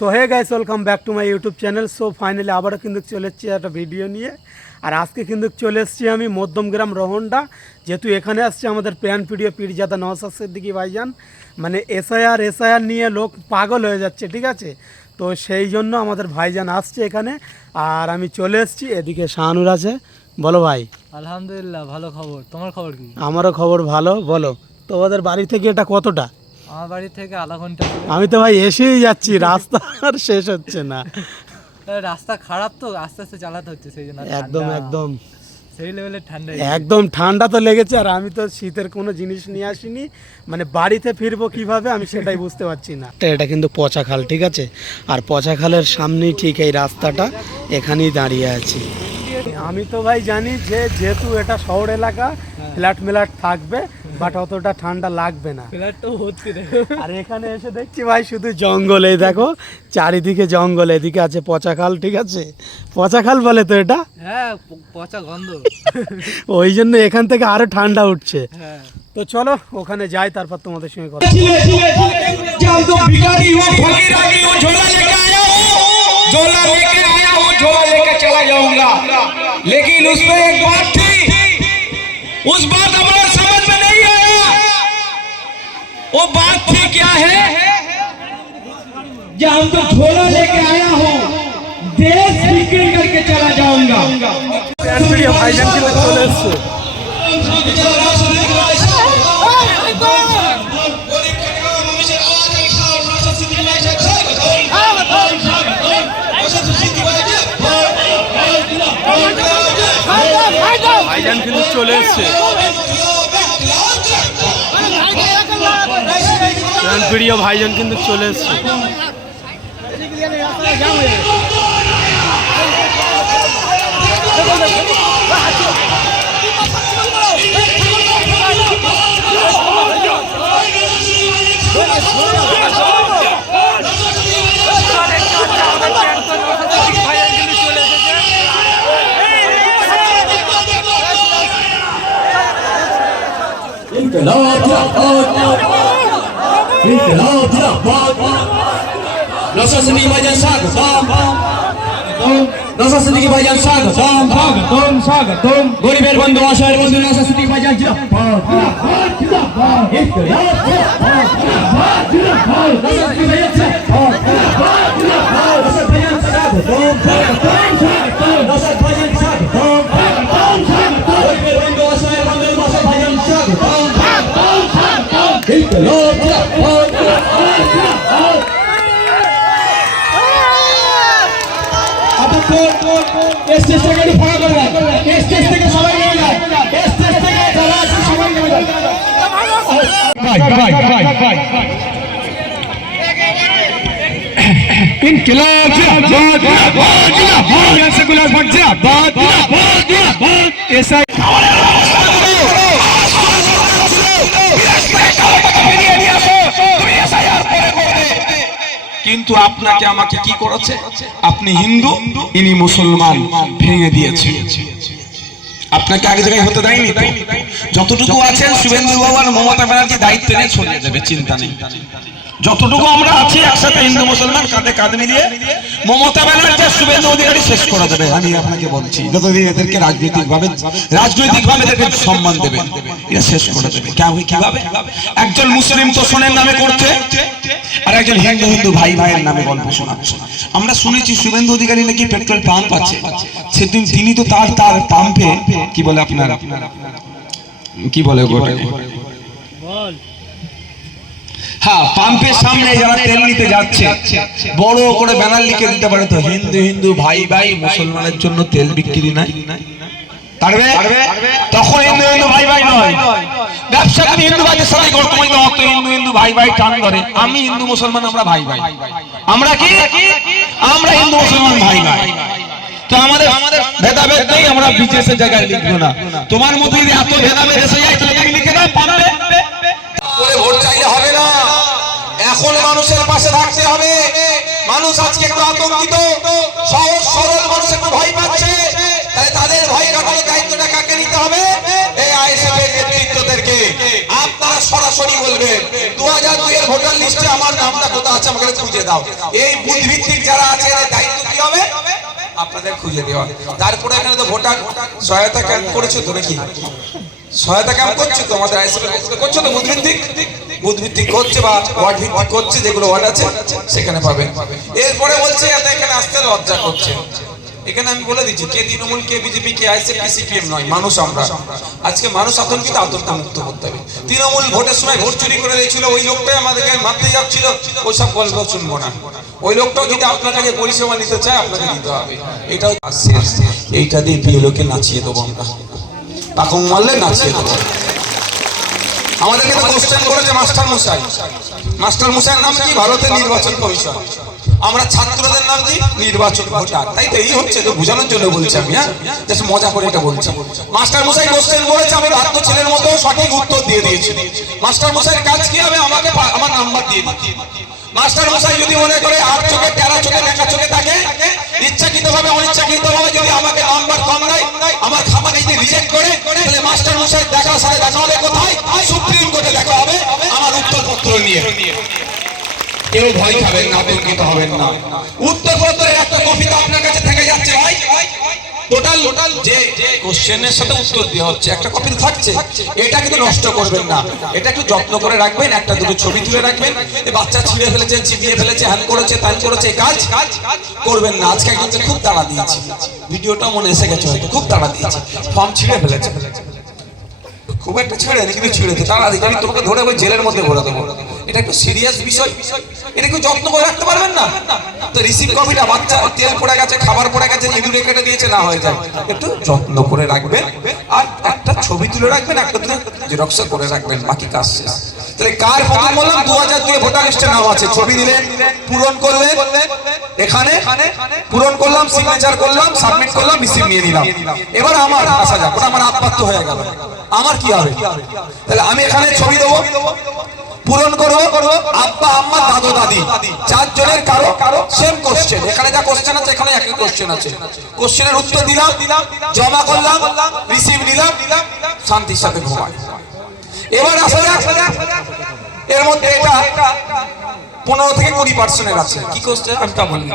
So hey guys, welcome back to my YouTube channel. So finally আবারও কিন্তু চলে এসেছি একটা ভিডিও নিয়ে। আর আজকে কিন্তু চলে এসেছি আমি মধ্যমগ্রাম রোহনডা, যেহেতু এখানে আসছে আমাদের প্যান পিডিও পীরজাদা নওশাদ সিদ্দিকী ভাইজান। মানে এসআইআর নিয়ে লোক পাগল হয়ে যাচ্ছে, ঠিক আছে। তো সেই জন্য আমাদের ভাইজান আসছে এখানে, আর আমি চলে এসেছি। এদিকে শাহানুর আছে, বলো ভাই। আলহামদুলিল্লাহ, ভালো খবর। তোমার খবর কি? আমারও খবর ভালো। বলো তোমাদের বাড়ি থেকে এটা কতটা? আমার বাড়ি থেকে আধা ঘন্টা। আমি তো ভাই এসেই যাচ্ছি, রাস্তা আর শেষ হচ্ছে না। রাস্তা খারাপ তো, আস্তে আস্তে চালাতে হচ্ছে, সেই জন্য একদম একদম সেই লেভেলের ঠান্ডা। একদম ঠান্ডা তো লেগেছে। আর আমি তো শীতের কোনো জিনিস নিয়ে আসিনি, মানে বাড়িতে ফিরবো কিভাবে আমি সেটাই বুঝতে পারছি না। এটা কিন্তু পচা খাল, ঠিক আছে। আর পচা খালের সামনেই ঠিক এই রাস্তাটা, এখানেই দাঁড়িয়ে আছি। আমি তো ভাই জানি যে যেহেতু এটা শহর এলাকা, ফ্ল্যাট মিলাট থাকবে, বাট অতটা ঠান্ডা লাগবে না। আর এখানে এসে দেখছি ভাই শুধু জঙ্গল। এই দেখো চারিদিকে জঙ্গল, এদিকে আছে পচা খাল, ঠিক আছে। পচা খাল বলে তো এটা, হ্যাঁ, পচা গন্ধ। ওই জন্য এখান থেকে আরো ঠান্ডা উঠছে। হ্যাঁ, তো চলো ওখানে যাই, তারপর তোমাদের সঙ্গে কথা। लेकिन उसमें एक बात थी, उस बात हमारे समझ में नहीं आया। वो बात थी क्या है? जब हम तो झोला लेके आया हूँ, देश बिक्री करके चला जाऊंगा। ভাইজান কিন্তু চলে এসছে। ভাইজান কিন্তু চলে এসছে। ভিডিও ভাইজান কিন্তু চলে এসছে। নওশাদ সিদ্দিকী ভাইজান স্বাগতম, নওশাদ সিদ্দিকী ভাইজান স্বাগতম, স্বাগতম, স্বাগতম। গরিবের বন্ধু, অসহায়ের বন্ধু নওশাদ সিদ্দিকী ভাইজান জিন্দাবাদ, জিন্দাবাদ, জিন্দাবাদ। ইনকিলাব জিন্দাবাদ, জিন্দাবাদ, জিন্দাবাদ। নওশাদ সিদ্দিকী ভাইজান স্বাগতম, জিন্দাবাদ, জিন্দাবাদ। নওশাদ ভাইজান স্বাগতম, স্বাগতম, স্বাগতম। নওশাদ ভাইজান স্বাগতম, স্বাগতম, স্বাগতম। গরিবের বন্ধু, অসহায়ের বন্ধু নওশাদ ভাইজান স্বাগতম, স্বাগতম, স্বাগতম। ইনকিলাব জিন্দাবাদ, জিন্দাবাদ, জিন্দাবাদ। স্টেজ থেকে একটু ফাঁকা করে দেন, স্টেজ থেকে সবাই নেমে যায়, স্টেজ থেকে যারা আছে সবাই নেমে যায়। ইনকিলাব জিন্দাবাদ, জিন্দাবাদ, জিন্দাবাদ। সেকুলার ফ্রন্ট জিন্দাবাদ, জিন্দাবাদ, জিন্দাবাদ। এসআই কিন্তু আপনাকে আমাকে কি করেছে? আপনি হিন্দু, ইনি মুসলমান, ভেঙে দিয়েছে। আপনাকে আগে জায়গায় হতে দেয়নি। যতটুকু আছেন শুভেন্দু বাবু আর মমতা ব্যানার্জি দায়িত্ব নিয়ে ছড়িয়ে দেবে, চিন্তা নেই। যতটুকু আমরা আছি একসাথে হিন্দু মুসলমান কাঁধে কাঁধ মিলিয়ে মমতা ব্যানার্জি আর শুভেন্দু অধিকারী শেষ করে দেবে। আমি আপনাকে বলছি, যতদিন এদেরকে রাজনৈতিকভাবে এদেরকে সম্মান দেবে, এটা শেষ করে দেবে। কিভাবে? একজন মুসলিম তোষণের নামে করছে, আর একজন হিন্দু ভাই ভাইয়ের নামে গল্প শোনাচ্ছে। আমরা শুনেছি শুভেন্দু অধিকারী নাকি পেট্রোল পাম্প আছে, সেদিন তিনি তো তার পাম্পে কি বলে আপনার কি বলে হ্যাঁ, পাম্পের সামনে যারা তেল নিতে যাচ্ছে বড় করে ব্যানার লিখে দিতে পারে তো, হিন্দু ভাই ভাই, মুসলমানের জন্য তেল বিক্রি নাই। পারবে? তখন হিন্দু ভাই ভাই নয়, ব্যবসা তুমি হিন্দু ভাইদের সাথে করো, তোমাকে অত হিন্দু ভাই ভাই টান ধরে। আমি হিন্দু মুসলমান, আমরা ভাই ভাই। আমরা কি? আমরা হিন্দু মুসলমান ভাই ভাই। তো আমাদের ভেদাভেদ নেই, আমরা বিজেপির জায়গায় লিখবো না। তোমার মধ্যে যদি এত ভেদাভেদ এসে যায় তাহলে লিখে দাও, পারবে? ভোট চাইলে হবে না, এখন মানুষের পাশে থাকতে হবে। মানুষ আজকে একটু আতঙ্কিত, সহজ সরল মানুষ একটু ভয় পাচ্ছে, তাই তাদের ভয় কাটানোর দায়িত্বটা কাকে নিতে হবে? এই আইএসএফ এর নেতৃত্বদেরকে। আপনারা সরাসরি বলবেন 2002 এর ভোটার লিস্টে আমার নামটা কোথায় আছে আমাকে খুঁজে দাও। এই বুথ ভিত্তিক যারা আছে এদের দায়িত্ব কি হবে? আপনাদের খুঁজে দেওয়া। তারপরে এখানে তো ভোটার সহায়তা ক্যাম্প করেছে তো নাকি? সহায়তা ক্যাম্প করছে তো আমাদের করছে তো বুথ ভিত্তিক করছে বা ওয়ার্ড ভিত্তিক করছে, যেগুলো ওয়ার্ড আছে সেখানে পাবেন। এরপরে বলছে এখানে আসতে লজ্জা করছে। এখানে আমি বলে দিচ্ছি, কে তৃণমূল, কে বিজেপি, কে আইএসএফ, কে সিপিএম নয়, মানুষ আমরা। আজকে মানুষ আতঙ্কিত, আতঙ্ক মুক্ত করতে হবে। তৃণমূল ভোটের সময় ভোট চুরি করে দিয়েছিল, ওই লোকটাই আমাদেরকে মারতে যাচ্ছিল, ওইসব গল্প শুনবো না। ওই লোকটাও যদি আপনার কাছে পরিষেবা নিতে চায় আপনাকে দিতে হবে। এটাও এইটা দিয়ে বিএলওকে নাচিয়ে দেবো আমরা, পাকং মারলে নাচিয়ে দেবো। আমাদেরকে তো কোশ্চেন করেছে মাস্টার মশাইয়ের নাম কি? ভারতের নির্বাচন কমিশন। আমরা ছাত্রদের নাম কি? নির্বাচন ভোটার। তাই তো এই হচ্ছে, তো বোঝানোর জন্য বলছি আমি, হ্যাঁ, জাস্ট মজা করে এটা বলছি। মাস্টার মশাই কোশ্চেন করেছে, আমি বাধ্য ছেলের মতো সঠিক উত্তর দিয়ে দিয়েছি। মাস্টার মশাইয়ের কাজ কি হবে? আমাকে আমার নাম্বার দিয়ে দিতে। মাস্টার মশাই যদি মনে করে আর চোখে, টেরা চোখে, দেখা চোখে থাকে, ইচ্ছাকৃতভাবে অনিচ্ছাকৃতভাবে যদি আমাকে নাম্বার কম দেয়, আমার খামাকে যদি রিজেক্ট করে, তাহলে মাস্টার মশাই দেখার সাথে দেখা হবে কোথায়? সুপ্রিম কোর্টে দেখা হবে আমার উত্তরপত্র নিয়ে। কেউ ভয় খাবেন না, আতঙ্কিত হবেন না। উত্তরপত্রের একটা কপি তো আপনার কাছে থেকে যাচ্ছে ভাই। টোটাল যে কোশ্চেনের সাথে উত্তর দেওয়া হচ্ছে একটা কপি থাকছে, এটা কিন্তু নষ্ট করবেন না। এটা একটু যত্ন করে রাখবেন, একটা দুটো ছবি তুলে রাখবেন। এই বাচ্চা ছিঁড়ে ফেলেছে, চিবিয়ে ফেলেছে, হ্যান করেছে, ত্যান করেছে, কাজ করবেন না। আজকে একজন খুব তাড়া দিয়েছি, ভিডিওটা মনে এসে গেছে হয়তো, খুব তাড়া দিয়েছি, ফর্ম ছিঁড়ে ফেলেছে। খুব একটা ছেড়েনি, কিন্তু ছিঁড়েছে, তাড়া দিয়েছে। আমি তোমাকে ধরে ওই জেলের মধ্যে ভরে দেবো। এটা একটু সিরিয়াস বিষয়, এটা একটু যত্ন করে রাখতে পারবেন না? তো রিসিভ কপিটা, বাচ্চা তেল পড়ে গেছে, খাবার পড়ে গেছে, ইঁদুরে কেটে দিয়েছে, না হয়ে যায়, একটু যত্ন করে রাখবেন। আর একটা ছবি তুলে রাখবেন, একটা দুটো জেরক্স করে রাখবেন, বাকি কাজ শেষ। তাহলে কার প্রথম বললাম 2002 ভোটার লিস্টে নাম আছে, ছবি দিলেন, পূরণ করলেন, এখানে পূরণ করলাম, সিগনেচার করলাম, সাবমিট করলাম, রিসিভ নিয়ে নিলাম। এবার আমার আসা যাক, ওটা আমার আত্মাত্ম হয়ে গেল। আমার কি হবে? তাহলে আমি এখানে ছবি দেবো, পূরণ করবো, আব্বা আম্মা দাদু দাদি চারজনের কারো সেম কোশ্চেন। এখানে যা কোশ্চেন আছে এখানে একই কোশ্চেন আছে। কোশ্চেনের উত্তর দিলাম, জমা করলাম, রিসিভ নিলাম, শান্তির সাথে ঘুমাই। এবার আসা যাক, এর মধ্যে এটা 15 থেকে 20% আছে। কি কোশ্চেন আমি তা বলছি।